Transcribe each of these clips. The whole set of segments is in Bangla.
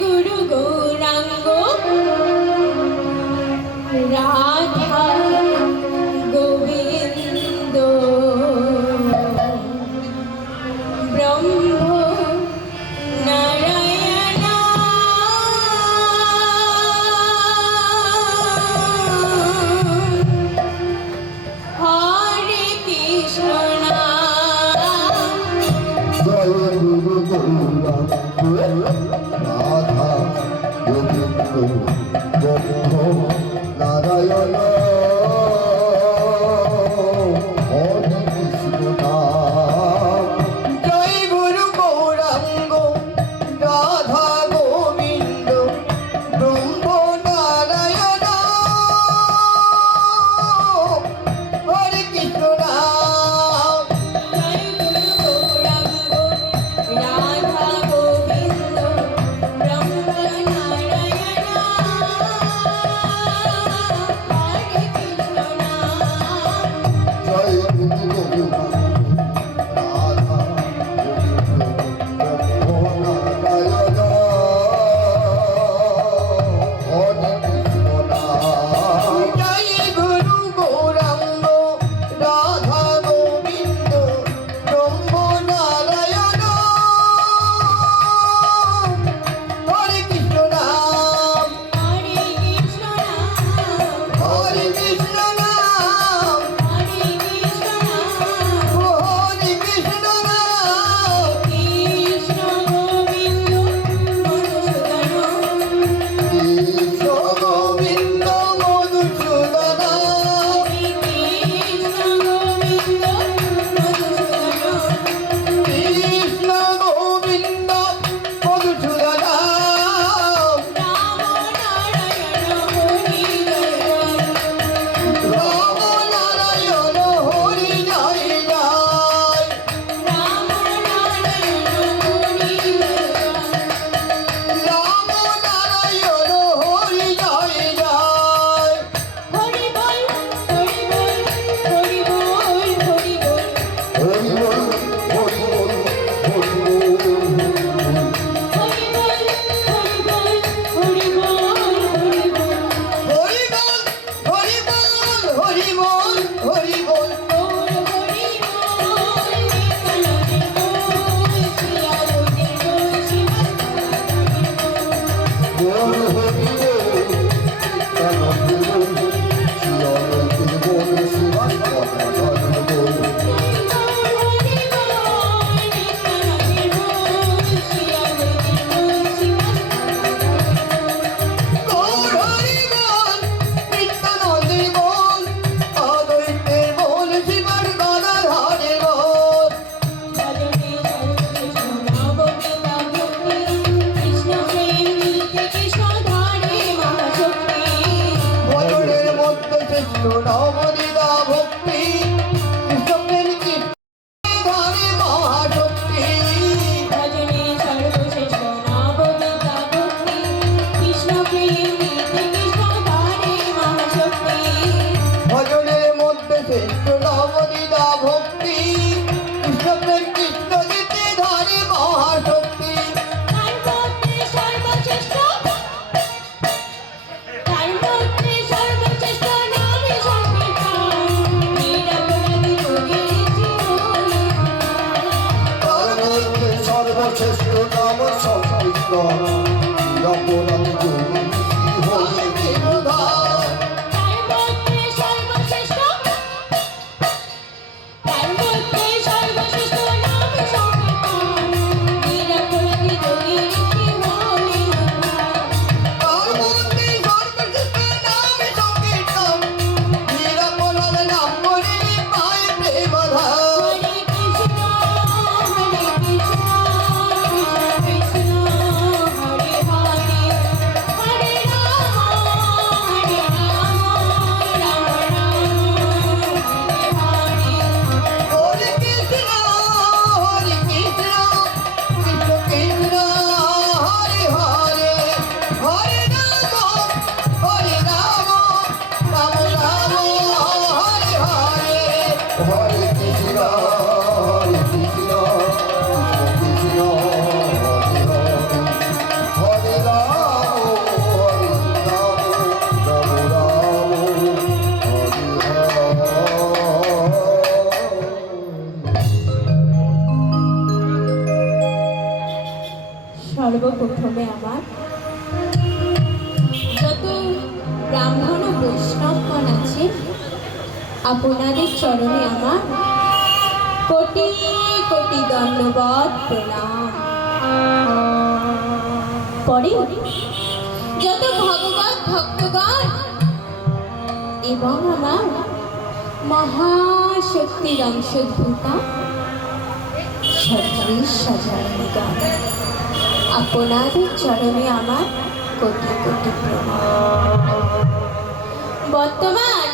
গুরু গৌরাঙ্গ রাধা গোবিন্দ ব্রহ্ম নারায়ণ হরে কৃষ্ণ জয় গুরু গৌরাঙ্গ রাধা গোবিন্দ ব্রহ্ম নারায়ণ হরে কৃষ্ণ নাম। জয় গুরু গৌরাঙ্গ রাধা গোবিন্দ ব্রহ্ম নারায়ণ হরে কৃষ্ণ নাম। জয় গুরু গৌরাঙ্গ রাধা গোবিন্দ ব্রহ্ম নারায়ণ হরে কৃষ্ণ নাম। জয় গুরু গৌরাঙ্গ রাধা গোবিন্দ ব্রহ্ম নারায়ণ হরে কৃষ্ণ নাম। জয় গুরু গৌরাঙ্গ রাধা গোবিন্দ ব্রহ্ম নারায়ণ হরে কৃষ্ণ নাম। হরে কৃষ্ণ নাম হরে কৃষ্ণ নাম। হরে কৃষ্ণ নাম হরে কৃষ্ণ নাম। কৃষ্ণ গোবিন্দ মধুসূদন কৃষ্ণ গোবিন্দ মধুসূদন। কৃষ্ণ গোবিন্দ মধুসূদন কৃষ্ণ গোবিন্দ মধুসূদন। রাম নারায়ণ হরি জয় রাম নারায়ণ হরি জয় জয়। রাম নারায়ণ হরি জয় রাম নারায়ণ হরি জয় জয়। হরি বল হরি বল হরি বল হরি বল হরি বল হরি বল হরি বল। হরি বল হরি বল হরি বল হরি বল হরি বল হরি বল হরি বল হরি বল। ওর হরি বল নিকালনের বল শ্রিয়া যোগের বল শিবা বল হরি বল কানন্দ বল শিয়রের বল শিবাই গদাধর বল। হরি বল নিকালনের বল শ্রিয়া যোগের বল শিবা গৌর হরি বল নিত্যানন্দের বল অদ্বৈতের বল শিবার গদাধরের বল। ভজনে সর্বকৃষ্ণ নববিতা ভক্তি কৃষ্ণ প্রেম নিতে কৃষ্ণ ধারে মহাশক্তি ভজনের মধ্যে শ্রেষ্ঠ নবদিদা ভক্তি কৃষ্ণের কৃষ্ণ ধারে মহাশক্তি। ভজনে সর্বশ্রেষ্ঠ নববিতা ভক্তি কৃষ্ণ প্রেম নিতে কৃষ্ণ ধারে মহাশক্তি ভজনের মধ্যে শ্রেষ্ঠ নবদিদা ভক্তি কৃষ্ণের কৃষ্ণ দিতে ধারে মহাশক্তি। তার মধ্যে সর্বশ্রেষ্ঠ নামে সংকীর্তন নিরপরাধী যোগীর জীবন। তার মধ্যে সর্বশ্রেষ্ঠ নাম সংকীর্তন নিরপরাধ যোগী হরি বিনোদন। তার মধ্যে সর্বশ্রেষ্ঠ নামে সংকীর্তন নিরপরাধী যোগীর জীবন। তার মধ্যে সর্বশ্রেষ্ঠ নাম সংকীর্তন নিরপরাধ নাম করিলে পায় প্রেমধাম। হরে কৃষ্ণ কৃষ্ণ কৃষ্ণ কৃষ্ণ হরে সর্বপ্রথমে আমার যত ব্রাহ্মণ ও বৈষ্ণবগণ আছে আপনাদের চরণে আমার কোটি কোটি দণ্ডবত প্রণাম। পরে যত ভগবত ভক্তগণ এবং আমার মহাশক্তির অংশভূতা সদৃশ সাজানিগণ আপনাদের চরণে আমার কোটি কোটি প্রণাম। বর্তমান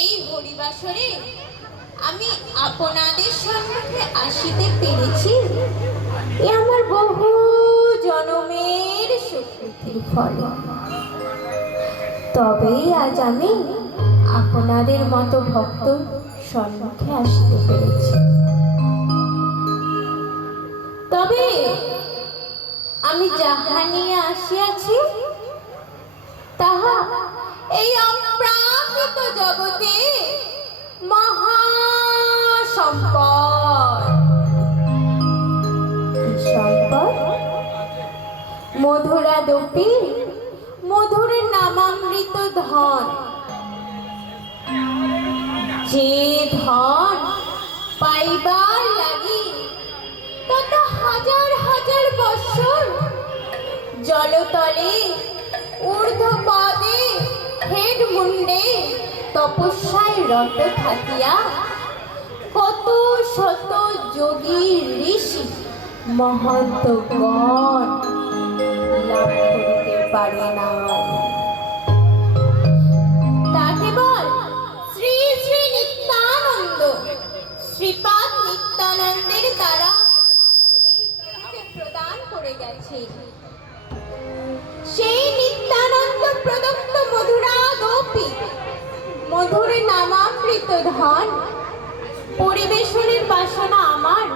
এই হরিবাসরে আমি আপনাদের সম্মুখে আসিতে পেরেছি এ আমার বহু জনমের সুকৃতির ফল। তবেই আজ আমি আপনাদের মতো ভক্ত সম্মুখে আসিতে পেরেছি। তবে আমি যাহা নিয়ে আসিয়াছি তাহা এই অপ্রাকৃত জগতে মহা সম্পদ। কি সম্পদ? মধুরা দপি মধুরের নামামৃত ধন। যে ধন পাইবার লাগি তত হাজার হাজার বৎসর জলতলে ঊর্ধ্বপদে হেড মুন্ডে তপস্যায় রত থাকিয়া কত শত যোগী ঋষি মহন্তগণ লাভ করিতে পারে না। তা কেবল শ্রী শ্রী নিত্যানন্দ শ্রীপাদ নিত্যানন্দের দ্বারা এই পৃথিবীতে প্রদান করে গেছে। সেই নিত্যানন্দ প্রদত্ত মধুরা গোপী মধুর নামামৃত ধন পরিবেশনের বাসনা আমার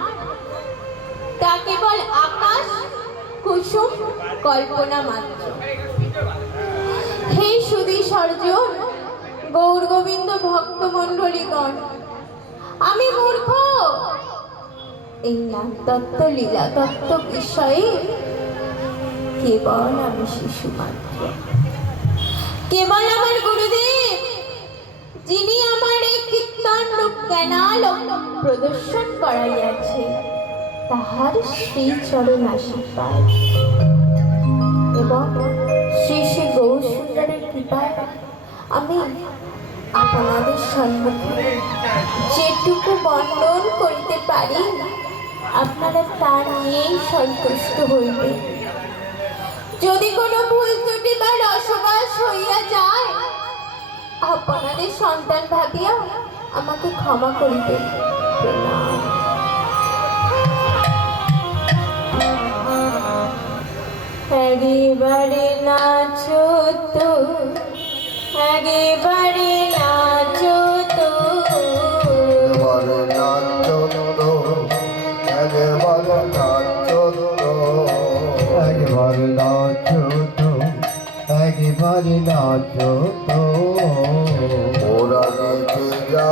তা কেবল আকাশ কুসুম কল্পনা মাত্র। হে সুধী সর্জন গৌর গোবিন্দ ভক্ত মণ্ডলীগণ, আমি মূর্খ। এই নাম তত্ত্ব লীলা তত্ত্ব বিষয়ে কেবল আমি শিশু মাত্র। কেবল আমার গুরুদেব যিনি আমার এই কীর্তন রূপ জ্ঞানালোক প্রদর্শন করাইয়াছে তাহার শ্রী চরণ আশীর্বাদ এবং শ্রী শ্রী গৌর সুন্দরের কৃপায় আমি আপনাদের সম্মুখে যেটুকু বর্ণন করিতে পারি আপনারা তা নিয়েই সন্তুষ্ট হইবে। যদি কোনো ভুল ত্রুটি বা রসবাস হইয়া যায় আপনাদের সন্তান ভাবিয়া আমাকে ক্ষমা করিবেন। প্রণাম। একেবারে নাচো তো, একেবারে নাচো তো, একেবারে নাচো তো, একেবারে নাচো তো, একেবারে নাচো তো, একেবারে নাচো তো, ওরা নেচে যা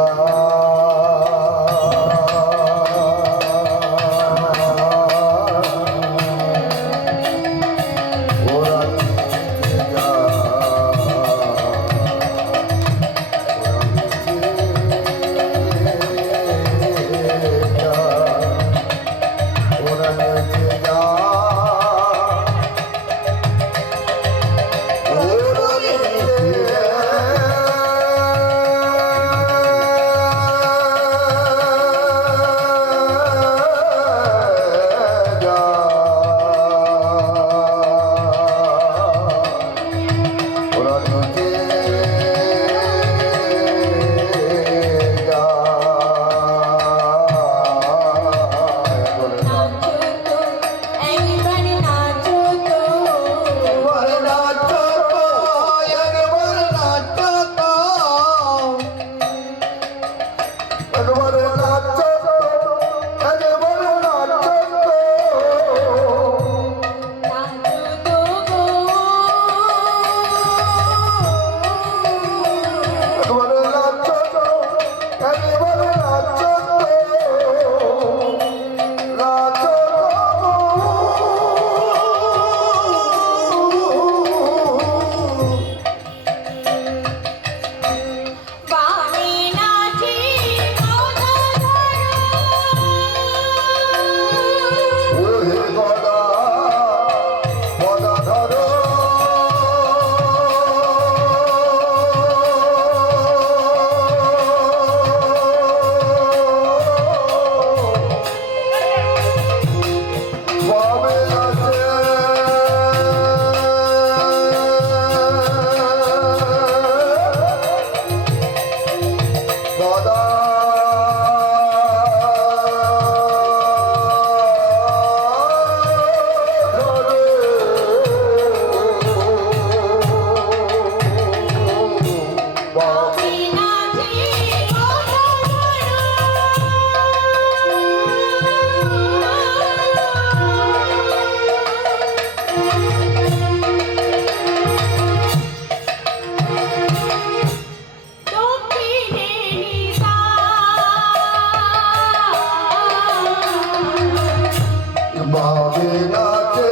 বাবে নাচে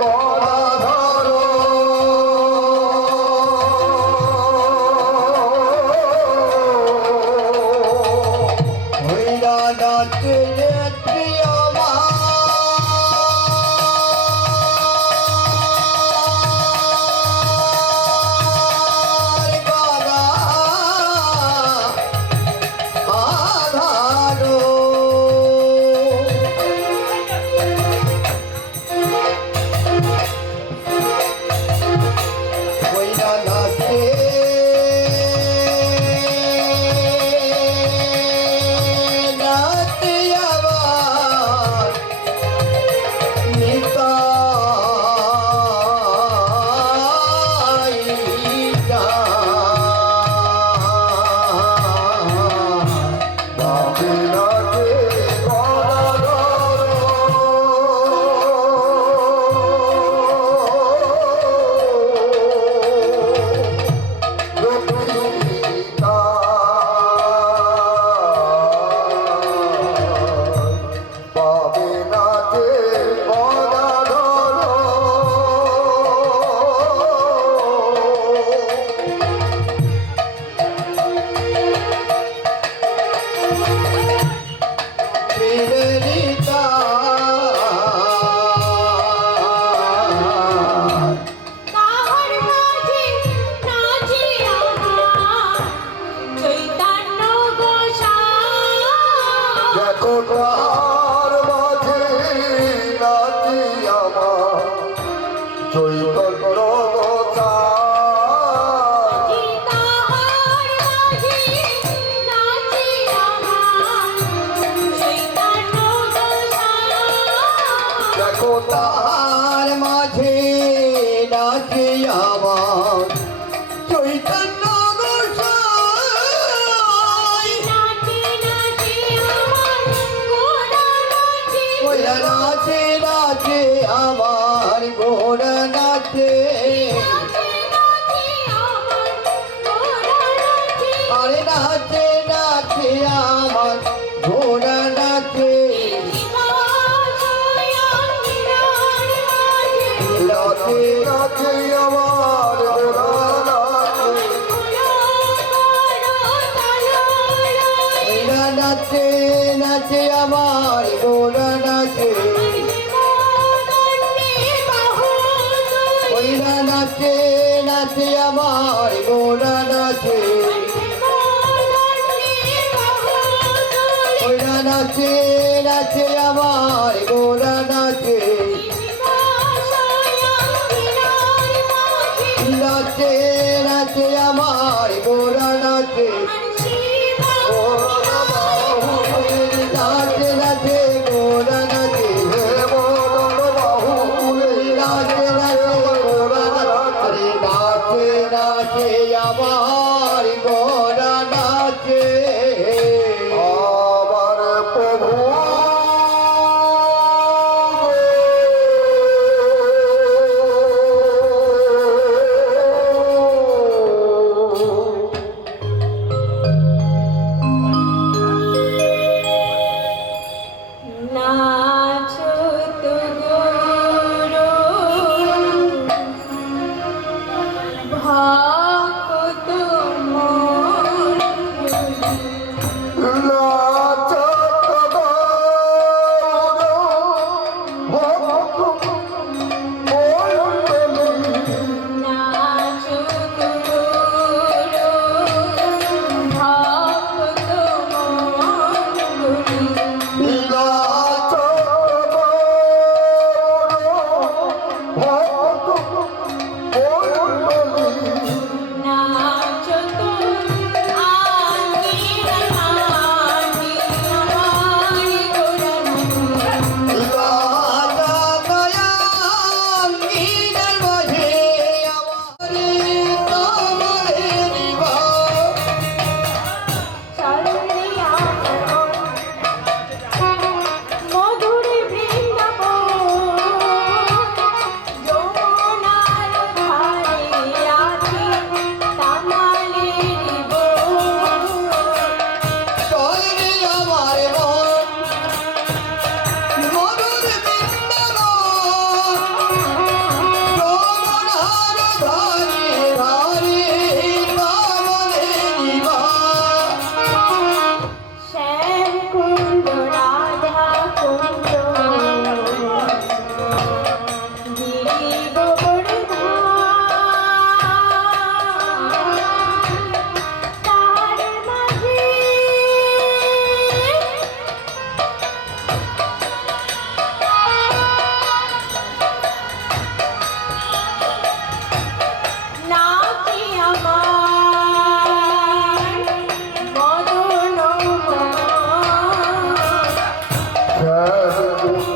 গদাধর হইরা নাচে নেত্রী আমার গদা আধারো হইরা নাচে নাচে আবার নিতাই বাবে নাচে বাবে নাচে গদাধর কাহার মাঝে নাচে আমার চৈতন্য গোসাই দেখো তার মাঝে নাচি আমার চৈতন্য গোসাই কাহার মাঝে নাচে আমার চৈতন্য গোসাই দেখো তার মাঝে নাচি আমার চৈতন্য গোসাই নাচে নাচে আমার গোরা নাচে ওইরা নাচে নাচে আমার গোরা নাচে নাচে নাচে আমার গোরা নাচে আরে নাচে নাচে আমার গোরা নাচে নাচে নাচে আমার গোরা নাচে ওইরা নাচে নাচে আমার গোরা নাচে ওইরা নাচে নাচে আমার গোরা নাচে ওইরা নাচে নাচে আমার গোরা নাচে নাচে নাচে আমার গোরা নাচে ও বাহুলের নাচে নাচে গোরা নাচে হে মদন বাহুলের নাচে নাচে গোরা নাচে নাচে নাচে আমার গোরা নাচে আমার প্রভু রাধে